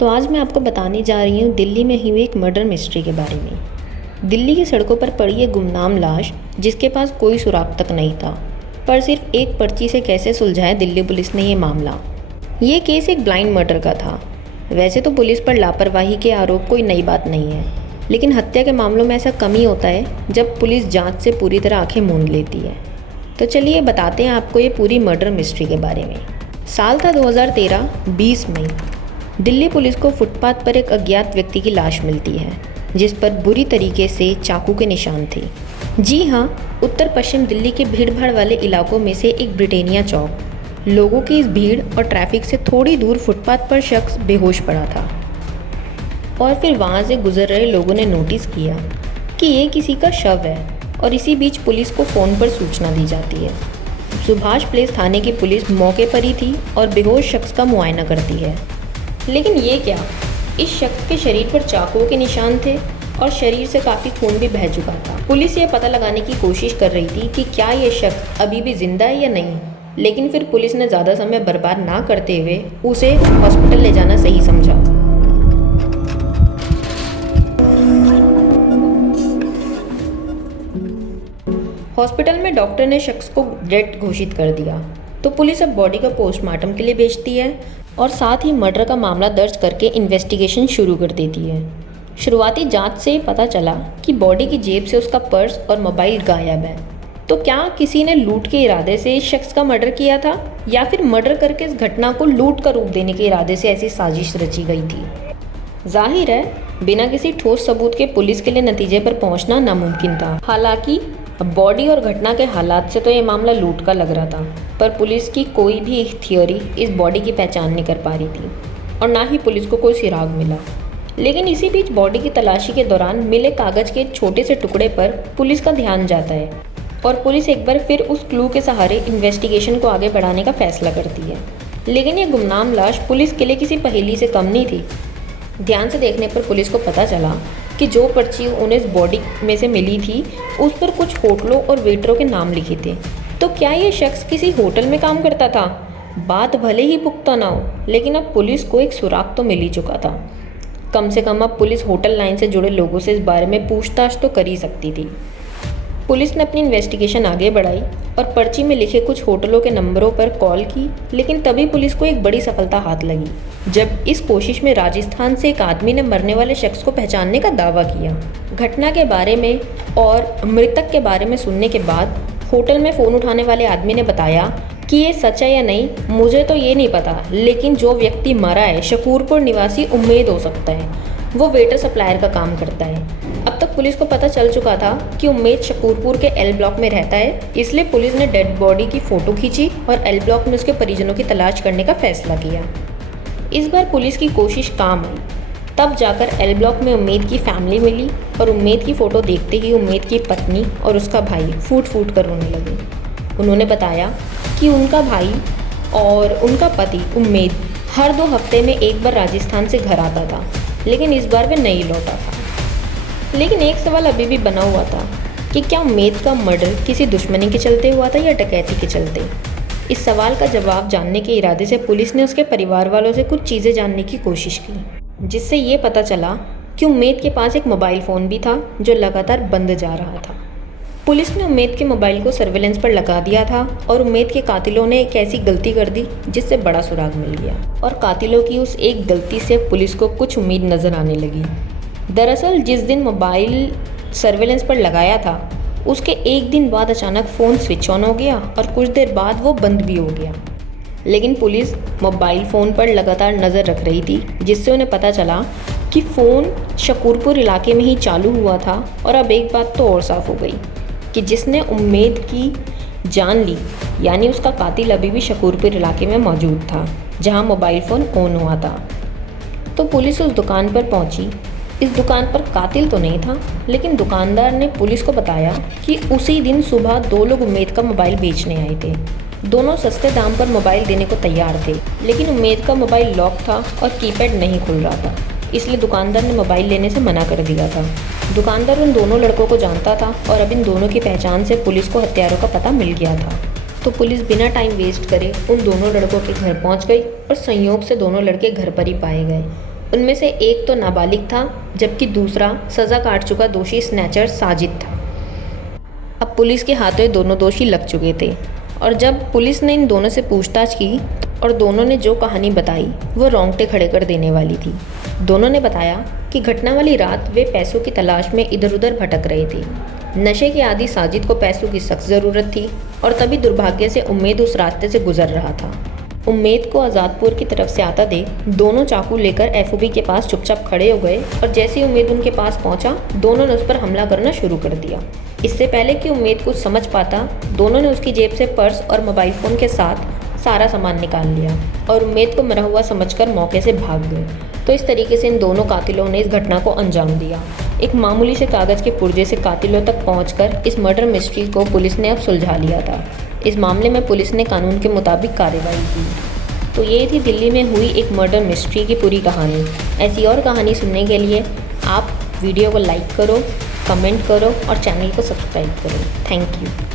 तो आज मैं आपको बताने जा रही हूँ दिल्ली में हुई एक मर्डर मिस्ट्री के बारे में। दिल्ली की सड़कों पर पड़ी एक गुमनाम लाश जिसके पास कोई सुराग तक नहीं था, पर सिर्फ एक पर्ची से कैसे सुलझाया दिल्ली पुलिस ने ये मामला। ये केस एक ब्लाइंड मर्डर का था। वैसे तो पुलिस पर लापरवाही के आरोप कोई नई बात नहीं है, लेकिन हत्या के मामलों में ऐसा कम ही होता है जब पुलिस जांच से पूरी तरह आंखें मूंद लेती है। तो चलिए बताते हैं आपको ये पूरी मर्डर मिस्ट्री के बारे में। साल था 2013, 20 मई। दिल्ली पुलिस को फुटपाथ पर एक अज्ञात व्यक्ति की लाश मिलती है जिस पर बुरी तरीके से चाकू के निशान थे। जी हाँ, उत्तर पश्चिम दिल्ली के भीड़ भाड़ वाले इलाकों में से एक ब्रिटेनिया चौक। लोगों की इस भीड़ और ट्रैफिक से थोड़ी दूर फुटपाथ पर शख्स बेहोश पड़ा था और फिर वहाँ से गुजर रहे लोगों ने नोटिस किया कि ये किसी का शव है और इसी बीच पुलिस को फ़ोन पर सूचना दी जाती है। सुभाष प्लेस थाने की पुलिस मौके पर ही थी और बेहोश शख्स का मुआयना करती है। लेकिन ये क्या, इस शख्स के शरीर पर चाकुओं के निशान थे और शरीर से काफ़ी खून भी बह चुका था। पुलिस ये पता लगाने की कोशिश कर रही थी कि क्या ये शख्स अभी भी जिंदा है या नहीं, लेकिन फिर पुलिस ने ज़्यादा समय बर्बाद ना करते हुए उसे हॉस्पिटल ले जाना सही समझा। हॉस्पिटल में डॉक्टर ने शख्स को डेड घोषित कर दिया, तो पुलिस अब बॉडी का पोस्टमार्टम के लिए भेजती है और साथ ही मर्डर का मामला दर्ज करके इन्वेस्टिगेशन शुरू कर देती है। शुरुआती जांच से पता चला कि बॉडी की जेब से उसका पर्स और मोबाइल गायब है। तो क्या किसी ने लूट के इरादे से इस शख्स का मर्डर किया था या फिर मर्डर करके इस घटना को लूट का रूप देने के इरादे से ऐसी साजिश रची गई थी? जाहिर है, बिना किसी ठोस सबूत के पुलिस के लिए नतीजे पर पहुंचना नामुमकिन था। हालांकि बॉडी और घटना के हालात से तो ये मामला लूट का लग रहा था, पर पुलिस की कोई भी थियोरी इस बॉडी की पहचान नहीं कर पा रही थी और ना ही पुलिस को कोई सुराग मिला। लेकिन इसी बीच बॉडी की तलाशी के दौरान मिले कागज के एक छोटे से टुकड़े पर पुलिस का ध्यान जाता है और पुलिस एक बार फिर उस क्लू के सहारे इन्वेस्टिगेशन को आगे बढ़ाने का फैसला करती है। लेकिन ये गुमनाम लाश पुलिस के लिए किसी पहेली से कम नहीं थी। ध्यान से देखने पर पुलिस को पता चला कि जो पर्ची उन्हें इस बॉडी में से मिली थी उस पर कुछ होटलों और वेटरों के नाम लिखे थे। तो क्या ये शख्स किसी होटल में काम करता था? बात भले ही पुख्ता ना हो, लेकिन अब पुलिस को एक सुराग तो मिल ही चुका था। कम से कम अब पुलिस होटल लाइन से जुड़े लोगों से इस बारे में पूछताछ तो कर ही सकती थी। पुलिस ने अपनी इन्वेस्टिगेशन आगे बढ़ाई और पर्ची में लिखे कुछ होटलों के नंबरों पर कॉल की, लेकिन तभी पुलिस को एक बड़ी सफलता हाथ लगी जब इस कोशिश में राजस्थान से एक आदमी ने मरने वाले शख्स को पहचानने का दावा किया। घटना के बारे में और मृतक के बारे में सुनने के बाद होटल में फ़ोन उठाने वाले आदमी ने बताया कि ये सच है या नहीं मुझे तो ये नहीं पता, लेकिन जो व्यक्ति मरा है शकूरपुर निवासी उम्मेद हो सकता है। वो वेटर सप्लायर का काम करता है। अब तक पुलिस को पता चल चुका था कि उम्मेद शकूरपुर के एल ब्लॉक में रहता है, इसलिए पुलिस ने डेड बॉडी की फ़ोटो खींची और एल ब्लॉक में उसके परिजनों की तलाश करने का फैसला किया। इस बार पुलिस की कोशिश काम आई। तब जाकर एल ब्लॉक में उम्मेद की फैमिली मिली और उम्मेद की फ़ोटो देखते ही उम्मेद की पत्नी और उसका भाई फूट फूट कर रोने लगे। उन्होंने बताया कि उनका भाई और उनका पति उम्मेद हर 2 हफ्ते में एक बार राजस्थान से घर आता था, लेकिन इस बार वे नहीं लौटा था। लेकिन एक सवाल अभी भी बना हुआ था कि क्या उम्मेद का मर्डर किसी दुश्मनी के चलते हुआ था या डकैती के चलते? इस सवाल का जवाब जानने के इरादे से पुलिस ने उसके परिवार वालों से कुछ चीज़ें जानने की कोशिश की, जिससे ये पता चला कि उम्मेद के पास एक मोबाइल फ़ोन भी था जो लगातार बंद जा रहा था। पुलिस ने उम्मेद के मोबाइल को सर्विलेंस पर लगा दिया था और उम्मेद के कातिलों ने एक ऐसी गलती कर दी जिससे बड़ा सुराग मिल गया और कातिलों की उस एक गलती से पुलिस को कुछ उम्मीद नज़र आने लगी। दरअसल जिस दिन मोबाइल सर्विलेंस पर लगाया था उसके एक दिन बाद अचानक फ़ोन स्विच ऑन हो गया और कुछ देर बाद वो बंद भी हो गया। लेकिन पुलिस मोबाइल फ़ोन पर लगातार नज़र रख रही थी, जिससे उन्हें पता चला कि फ़ोन शकूरपुर इलाके में ही चालू हुआ था। और अब एक बात तो और साफ़ हो गई कि जिसने उम्मेद की जान ली यानी उसका कातिल अभी भी शकूरपुर इलाके में मौजूद था जहां मोबाइल फ़ोन ऑन हुआ था। तो पुलिस उस दुकान पर पहुंची। इस दुकान पर कातिल तो नहीं था, लेकिन दुकानदार ने पुलिस को बताया कि उसी दिन सुबह 2 लोग उम्मेद का मोबाइल बेचने आए थे। दोनों सस्ते दाम पर मोबाइल देने को तैयार थे, लेकिन उम्मेद का मोबाइल लॉक था और कीपैड नहीं खुल रहा था, इसलिए दुकानदार ने मोबाइल लेने से मना कर दिया था। दुकानदार उन दोनों लड़कों को जानता था और अब इन दोनों की पहचान से पुलिस को हत्यारों का पता मिल गया था। तो पुलिस बिना टाइम वेस्ट करे उन दोनों लड़कों के घर पहुंच गई और संयोग से दोनों लड़के घर पर ही पाए गए। उनमें से एक तो नाबालिग था, जबकि दूसरा सज़ा काट चुका दोषी स्नैचर साजिद था। अब पुलिस के हाथों ये दोनों दोषी लग चुके थे और जब पुलिस ने इन दोनों से पूछताछ की और दोनों ने जो कहानी बताई वो रोंगटे खड़े कर देने वाली थी। दोनों ने बताया कि घटना वाली रात वे पैसों की तलाश में इधर उधर भटक रहे थे। नशे के आदी साजिद को पैसों की सख्त ज़रूरत थी और तभी दुर्भाग्य से उम्मेद उस रास्ते से गुजर रहा था। उम्मेद को आज़ादपुर की तरफ से आता देख दोनों चाकू लेकर एफओबी के पास चुपचाप खड़े हो गए और जैसे ही उम्मेद उनके पास पहुंचा, दोनों ने उस पर हमला करना शुरू कर दिया। इससे पहले कि उम्मेद कुछ समझ पाता, दोनों ने उसकी जेब से पर्स और मोबाइल फ़ोन के साथ सारा सामान निकाल लिया और उम्मेद को मरा हुआ समझकर मौके से भाग गए। तो इस तरीके से इन दोनों कातिलों ने इस घटना को अंजाम दिया। एक मामूली से कागज़ के पुर्जे से कातिलों तक पहुंचकर इस मर्डर मिस्ट्री को पुलिस ने अब सुलझा लिया था। इस मामले में पुलिस ने कानून के मुताबिक कार्रवाई की। तो ये थी दिल्ली में हुई एक मर्डर मिस्ट्री की पूरी कहानी। ऐसी और कहानी सुनने के लिए आप वीडियो को लाइक करो, कमेंट करो और चैनल को सब्सक्राइब करो। Thank you.